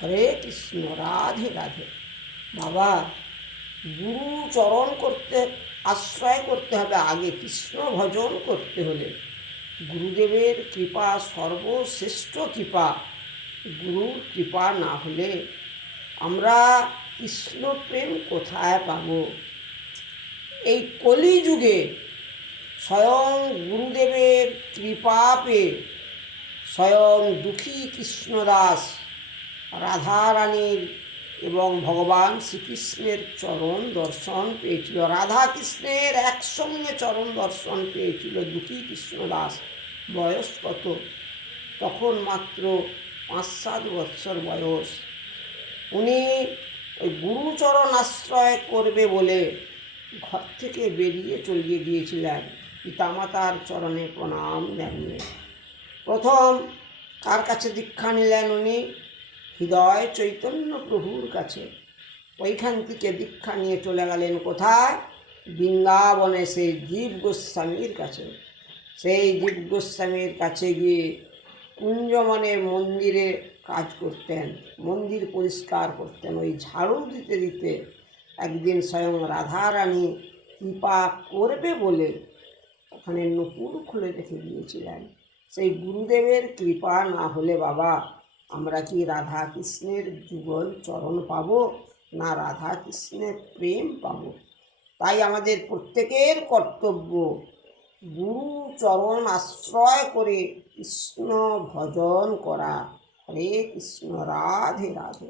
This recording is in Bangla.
হরে কৃষ্ণ, রাধে রাধে। বাবা, গুরু চরণ করতে আশ্রয় করতে হবে। আগে কৃষ্ণ ভজন করতে হলে গুরুদেবের কৃপা সর্বশ্রেষ্ঠ কৃপা। গুরুর কৃপা না হলে আমরা কৃষ্ণ প্রেম কোথায় পাব? এই কলিযুগে স্বয়ং গুরুদেবের কৃপা পেয়ে স্বয়ং দুঃখী কৃষ্ণদাস রাধারানীর এবং ভগবান শ্রীকৃষ্ণের চরণ দর্শন পেয়েছিল। রাধা কৃষ্ণের একসঙ্গে চরণ দর্শন পেয়েছিল দুঃখী কৃষ্ণদাস। বয়স কত? তখন মাত্র 5-7 বৎসর বয়স। উনি ওই গুরুচরণ আশ্রয় করবে বলে ঘর থেকে বেরিয়ে চলিয়ে গিয়েছিলেন পিতামাতার চরণে প্রণাম জানিয়ে। প্রথম কার কাছে দীক্ষা নিলেন উনি? হৃদয় চৈতন্য প্রভুর কাছে। ওইখান থেকে দীক্ষা নিয়ে চলে গেলেন কোথায়? বৃন্দাবনে সেই জীব গোস্বামীর কাছে। সেই জীব গোস্বামীর কাছে গিয়ে কুঞ্জমনে মন্দিরে কাজ করতেন, মন্দির পরিষ্কার করতেন। ওই ঝাড়ু দিতে দিতে একদিন স্বয়ং রাধারানী কৃপা করবে বলে ওখানে নূপুর খুলে রেখে দিয়েছিলেন। সেই গুরুদেবের কৃপা না হলে বাবা আমরা কি রাধা কৃষ্ণের যুগল চরণ পাব, না রাধা কৃষ্ণের প্রেম পাব? তাই আমাদের প্রত্যেকের কর্তব্য গুরু চরণ আশ্রয় করে কৃষ্ণ ভজন করা। হরে কৃষ্ণ, রাধে রাধে।